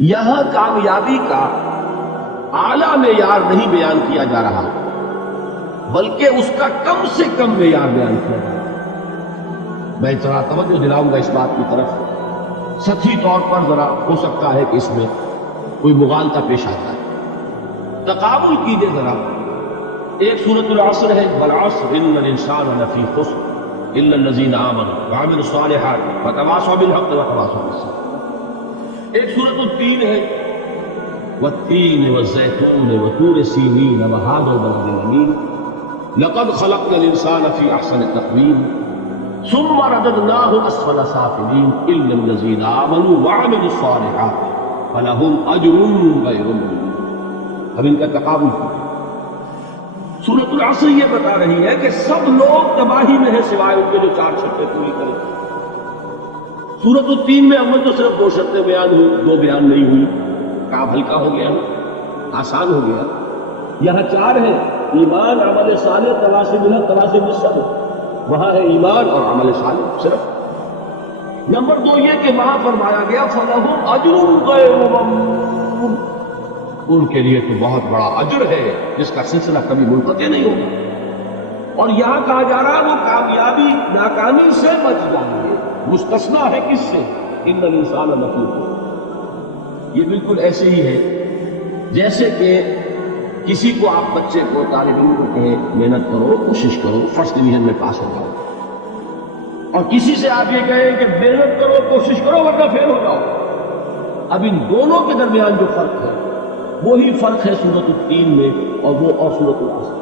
یہاں کامیابی کا اعلیٰ معیار نہیں بیان کیا جا رہا بلکہ اس کا کم سے کم معیار بیان کیا جا رہا ہے۔ میں ذرا توجہ دلاؤں گا اس بات کی طرف، سطحی طور پر ذرا ہو سکتا ہے کہ اس میں کوئی مغالطہ پیش آتا ہے، تقابل کیجئے ذرا۔ ایک سورۃ العصر ہے، والعصر ان الانسان لفی خسر الا الذین آمنوا وعملوا الصالحات وتواصوا بالحق وتواصوا بالصبر۔ ایک سورۃ التین ہے، والتین والزیتون وطور سینین وہذا البلد الامین لقد خلقنا الانسان فی احسن تقویم ثم رددناہ اسفل سافلین الا الذین آمنوا وعملوا الصالحات فلہم اجر غیر ممنون۔ اب ان کا تقابل کیا؟ سورۃ العصر یہ بتا رہی ہے کہ سب لوگ تباہی میں ہیں سوائے ان کے جو چار شرطیں پوری کریں۔ سورۃ التین میں اول تو صرف دو شرطیں بیان ہوئی، دو بیان نہیں ہوئی، کام ہلکا ہو گیا، آسان ہو گیا۔ یہاں چار ہیں، ایمان، عمل صالح، تواصی بالحق، تواصی بالصبر۔ وہاں ہے ایمان اور عمل صالح صرف۔ نمبر دو یہ کہ وہاں فرمایا گیا فَلَهُمْ أَجْرٌ غَيْرُ مَمْنُونٍ، ان کے لیے تو بہت بڑا اجر ہے جس کا سلسلہ کبھی منقطع نہیں ہوگا۔ اور یہاں کہا جا رہا ہے وہ کامیابی ناکامی سے بچ جائیں گے، مستثنیٰ ہے کس سے؟ ان الانسان لفی خسر۔ یہ بالکل ایسے ہی ہے جیسے کہ کسی کو آپ بچے کو، طالب علم کو کہیں محنت کرو، کوشش کرو، فرسٹ ڈویژن میں پاس ہو جاؤ، اور کسی سے آپ یہ کہیں کہ محنت کرو، کوشش کرو ورنہ فیل ہو جاؤ۔ اب ان دونوں کے درمیان جو فرق ہے وہی فرق ہے سورۃ التین میں اور سورۃ العصر۔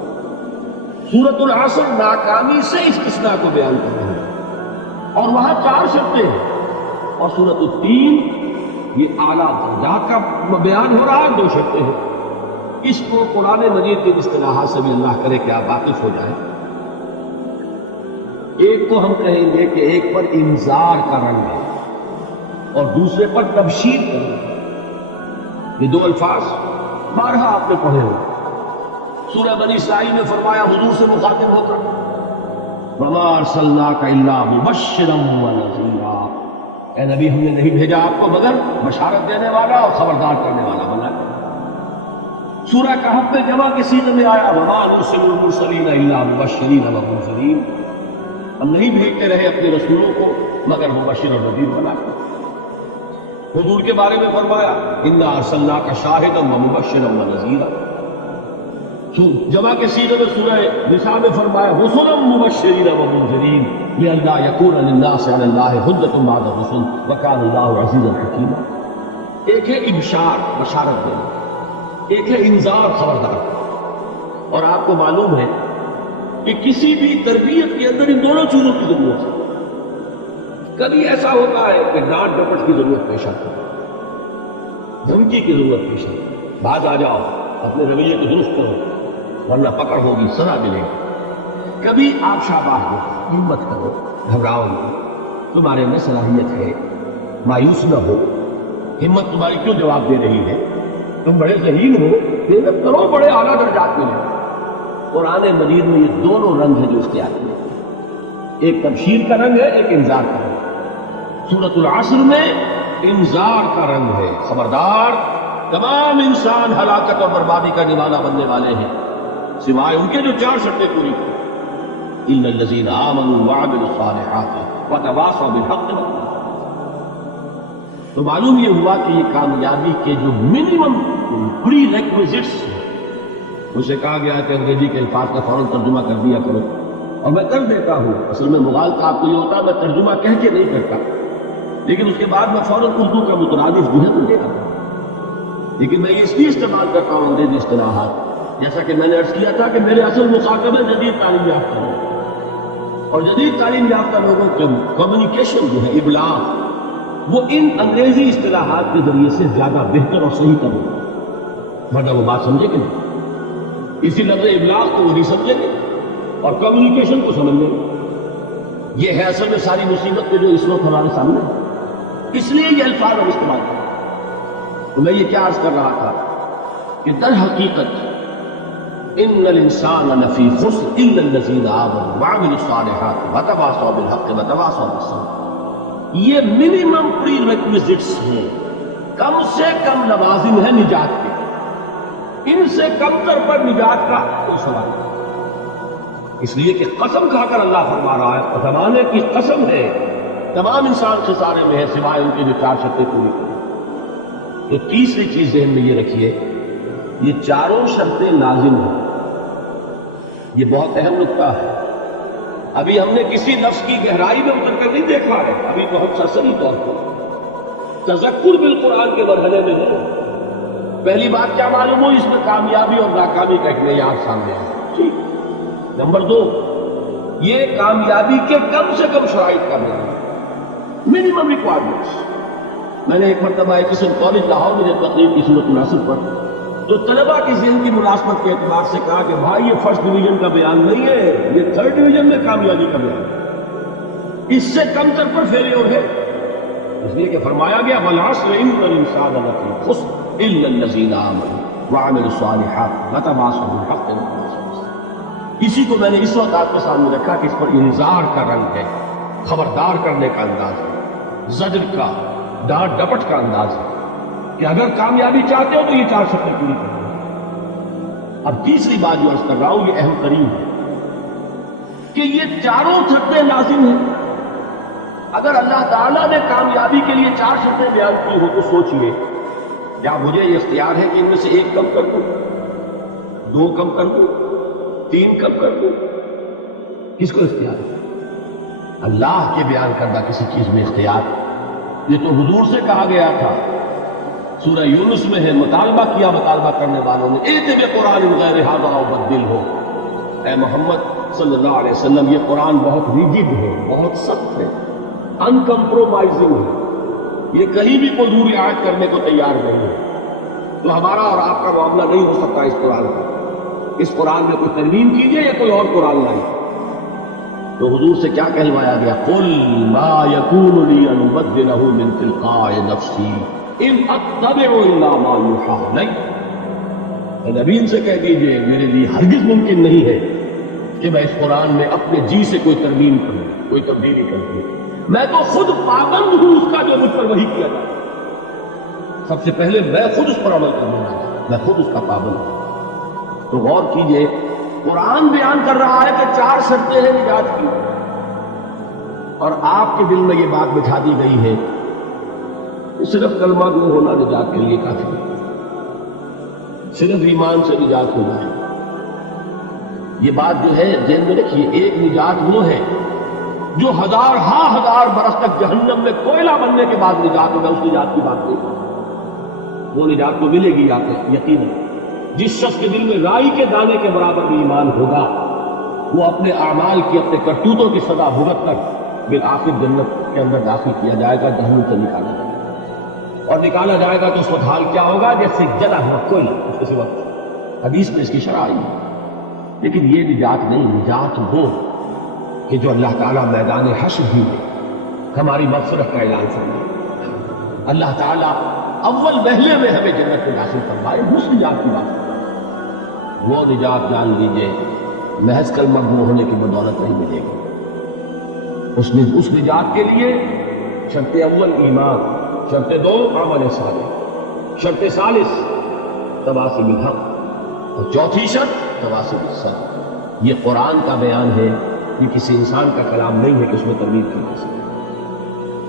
سورۃ العصر ناکامی سے استثناء کو بیان کر رہی ہے اور وہاں چار شرطیں ہیں، اور سورۃ التین یہ اعلیٰ درجات کا بیان ہو رہا ہے، دو شرطیں ہیں۔ اس کو قرآن مجید کے اصطلاحات سے بھی اللہ کرے کہ آپ واقف ہو جائیں۔ ایک کو ہم کہیں گے کہ ایک پر انذار کا رنگ ہے اور دوسرے پر تبشیر کا رنگ ہے۔ یہ دو الفاظ بارہا آپ نے پڑھے ہو۔ سورہ بنی اسرائیل میں فرمایا حضور سے مخاطب ہو کر وَمَا أَرْسَلْنَاكَ إِلَّا مُبَشِّرًا وَنَذِيرًا، اے نبی ہم نے نہیں بھیجا آپ کو مگر بشارت دینے والا اور خبردار کرنے والا بنا ہے۔ سورہ کہف میں جمع کے سینے میں آیا وَمَا نُرْسِلُ الْمُرْسَلِينَ إِلَّا مُبَشِّرِينَ وَمُنذِرِينَ، ہم نہیں بھیجتے رہے اپنے رسولوں کو مگر مبشر اور نذیر بنا کر۔ حضور کے بارے میں فرمایا اِنَّا أَرْسَلْنَاكَ شَاهِدًا وَمُبَشِّرًا وَنَذِيرًا۔ جمع کے سینے میں سورہ نساء میں فرمایا رُسُلًا مُبَشِّرِينَ وَمُنذِرِينَ لِئَلَّا يَكُونَ لِلنَّاسِ عَلَى اللَّهِ حُجَّةٌ بَعْدَ الرُّسُلِ وَكَانَ اللَّهُ عَزِيزًا حَكِيمًا۔ ایک ہے ابشار، بشارت دینا، ایک ہے انذار، خبردار۔ اور آپ کو معلوم ہے کہ کسی بھی تربیت کے اندر ان دونوں چیزوں کی ضرورت ہے۔ کبھی ایسا ہوتا ہے کہ ڈانٹ ڈپٹ کی ضرورت پیش آتی ہے، دھمکی کی ضرورت پیش آتی ہے، باز آ جاؤ، اپنے رویے کو درست کرو ورنہ پکڑ ہوگی، سزا ملے گی۔ کبھی آپ شاباش دو، ہمت کرو، گھبراؤ نہیں، تمہارے میں صلاحیت ہے، مایوس نہ ہو، ہمت تمہاری کیوں جواب دے رہی ہے، تم بڑے ذہین ہو، محنت کرو، بڑے اعلیٰ درجات میں ہو۔ قرآن مجید میں یہ دونوں رنگ ہیں جو اختیار کیے، ایک تبشیر کا رنگ ہے، ایک انذار کا رنگ ہے۔ سورۃ العصر میں انذار کا رنگ ہے، خبردار، تمام انسان ہلاکت اور بربادی کا نمانہ بننے والے ہیں سوائے ان کے جو چار شرطیں پوری کریں، اِنَّ الَّذِينَ آمَنُوا وَعَمِلُوا الصَّالِحَاتِ وَتَوَاصَوْا بِالْحَقِّ۔ تو معلوم یہ ہوا کہ یہ کامیابی کے جو منیمم پری ریکویزٹس ہیں، اسے کہا گیا کہ انگریزی کے الفاظ کا فوراً ترجمہ کر دیا کرو، اور میں کر دیتا ہوں۔ اصل میں مغالطہ آپ کو یہ ہوتا ہے میں ترجمہ کہہ کے نہیں کرتا، لیکن اس کے بعد میں فوراً اردو کا مترادف جو ہے وہ لے آتا ہوں، لیکن میں اس لیے استعمال کرتا ہوں انگریزی اصطلاحات، جیسا کہ میں نے عرض کیا تھا کہ میرے اصل مخاطب ہے جدید تعلیم یافتہ لوگ، اور جدید تعلیم یافتہ لوگوں کے کمیونیکیشن جو ہے، ابلاغ، وہ ان انگریزی اصطلاحات کے ذریعے سے زیادہ بہتر اور صحیح کرو، ورنہ وہ بات سمجھے کہ نہیں؟ اسی لفظ ابلاغ کو وہ نہیں سمجھے گے اور کمیونیکیشن کو سمجھ لیں گے۔ یہ ہے اصل میں ساری مصیبت کے جو اس وقت ہمارے سامنے ہے، اس لیے یہ الفاظ ہم استعمال کریں۔ تو میں یہ کیا عرض کر رہا تھا کہ در حقیقت ان الانسان لفی خسر الا الذین آمنوا وعملوا الصالحات وتواصوا بالحق وتواصوا بالصبر، یہ منیمم پری ریکویزٹس ہیں کم سے کم لوازم ہے نجات کے، ان سے کم تر پر نجات کا کوئی سوال نہیں، اس لیے کہ قسم کھا کر اللہ فرما رہا ہے، زمانے کی قسم ہے، تمام انسان خسارے میں ہے سوائے ان کے جو 4 شرطیں پوری کریں۔ تو تیسری چیز ذہن میں یہ رکھیے، یہ چاروں شرطیں لازم ہیں، یہ بہت اہم نکتہ ہے۔ ابھی ہم نے کسی لفظ کی گہرائی میں اتر کر نہیں دیکھا ہے، ابھی بہت سرسری طور پر تذکر بالقرآن کے مرحلے میں ہے۔ پہلی بات کیا معلوم ہو، اس میں کامیابی اور ناکامی کا ایک معیار سامنے ہے، ٹھیک۔ نمبر 2، یہ کامیابی کے کم سے کم شرائط کا بیان ہے، منیمم ریکوائرمنٹس۔ میں نے ایک مرتبہ ایک قسم کالج لاہور میں جب تقریر کی صورت مناسب پر، تو طلباء کی ذہن کی مناسبت کے اعتبار سے کہا کہ بھائی یہ فرسٹ ڈویژن کا بیان نہیں ہے، یہ 3rd ڈویژن میں کامیابی کا بیان ہے، اس سے کم تر پر فیلیور ہے، اس لیے کہ فرمایا گیا وَالْعَصْرِ إِنَّ الْإِنسَانَ لَفِي خُسْرٍ إِلَّا الَّذِينَ آمَنُوا وَعَمِلُوا الصَّالِحَاتِ وَتَوَاصَوْا بِالْحَقِّ وَتَوَاصَوْا بِالصَّبْرِ۔ اسی کو میں نے اس وقت آپ کے سامنے رکھا کہ اس پر انذار کا رنگ ہے، خبردار کرنے کا انداز ہے، زجر کا، ڈانٹ ڈپٹ کا انداز ہے کہ اگر کامیابی چاہتے ہو تو یہ 4 شرطیں پوری کرو۔ اب تیسری بات جو عرض کر رہا ہوں یہ اہم ترین ہے کہ یہ چاروں شرطیں لازم ہیں۔ اگر اللہ تعالیٰ نے کامیابی کے لیے 4 شرطیں بیان کی ہو تو سوچئے، کیا مجھے یہ اختیار ہے کہ ان میں سے 1 کم کر دوں، 2 کم کر دوں، 3 کم کر دوں؟ کس کو اختیار ہے؟ اللہ کے بیان کردہ کسی چیز میں اختیار؟ یہ تو حضور سے کہا گیا تھا، سورہ یونس میں ہے، مطالبہ کیا مطالبہ کرنے والوں نے، ایت بقرآن غیر ھذا او بدل ہو، اے محمد صلی اللہ علیہ وسلم یہ قرآن بہت ریجڈ ہے، بہت سخت ہے، ان کمپرومائزنگ ہے، یہ کہیں بھی کوئی دور رعایت کرنے کو تیار نہیں ہے، تو ہمارا اور آپ کا معاملہ نہیں ہو سکتا اس قرآن کا، اس قرآن میں کوئی ترمیم کیجئے یا کوئی اور قرآن لائے۔ تو حضور سے کیا کہلوایا گیا؟ قل ما یکون لی ان ابدلہ من تلقاء نفسی ان اتبع الا ما یوحی الی۔ اے نبی ان سے کہہ دیجئے میرے لیے ہرگز ممکن نہیں ہے کہ میں اس قرآن میں اپنے جی سے کوئی ترمیم کروں، کوئی تبدیلی کروں، میں تو خود پابند ہوں اس کا جو مجھ پر وحی کیا جاتا ہے، سب سے پہلے میں خود اس پر عمل کروں گا، میں خود اس کا پابند ہوں۔ تو غور کیجئے، قرآن بیان کر رہا ہے کہ 4 شرطیں ہیں نجات کی، اور آپ کے دل میں یہ بات بٹھا دی گئی ہے کہ صرف کلمہ گو ہونا نجات کے لیے کافی ہے، صرف ایمان سے نجات ہو جائے۔ یہ بات جو ہے ذہن میں رکھیے، ایک نجات وہ ہے جو ہزار برس تک جہنم میں کوئلہ بننے کے بعد نجات ہوگا، اس نجات کی بات نہیں، وہ نجات تو ملے گی آپ کو یقیناً۔ جس شخص کے دل میں رائی کے دانے کے برابر بھی ایمان ہوگا، وہ اپنے اعمال کی، اپنے کرتوتوں کی سزا بھگت کر بالآخر جنت کے اندر داخل کیا جائے گا، جہنم سے نکالا جائے گا، اور نکالا جائے گا تو اس وقت حال کیا ہوگا؟ جیسے جلا ہوا کوئی اس وقت، حدیث میں اس کی شرح آئی ہے۔ لیکن یہ نجات نہیں، نجات وہ کہ جو اللہ تعالیٰ میدان حشر ہی میں ہماری مغفرت کا اعلان فرمائے، اللہ تعالیٰ اول وہلے میں ہمیں جنت میں داخل فرمائے، اس نجات کی بات ہے۔ وہ نجات جان لیجئے محض کلمہ گو ہونے کی بدولت نہیں ملے گی، اس نجات کے لیے شرط اول ایمان، شرط 2 عمل صالح، شرط ثالث تواصی بالحق، اور چوتھی شرط تواصی بالصبر۔ یہ قرآن کا بیان ہے، یہ کسی انسان کا کلام نہیں ہے کہ اس میں ترمیم کی جا سکے۔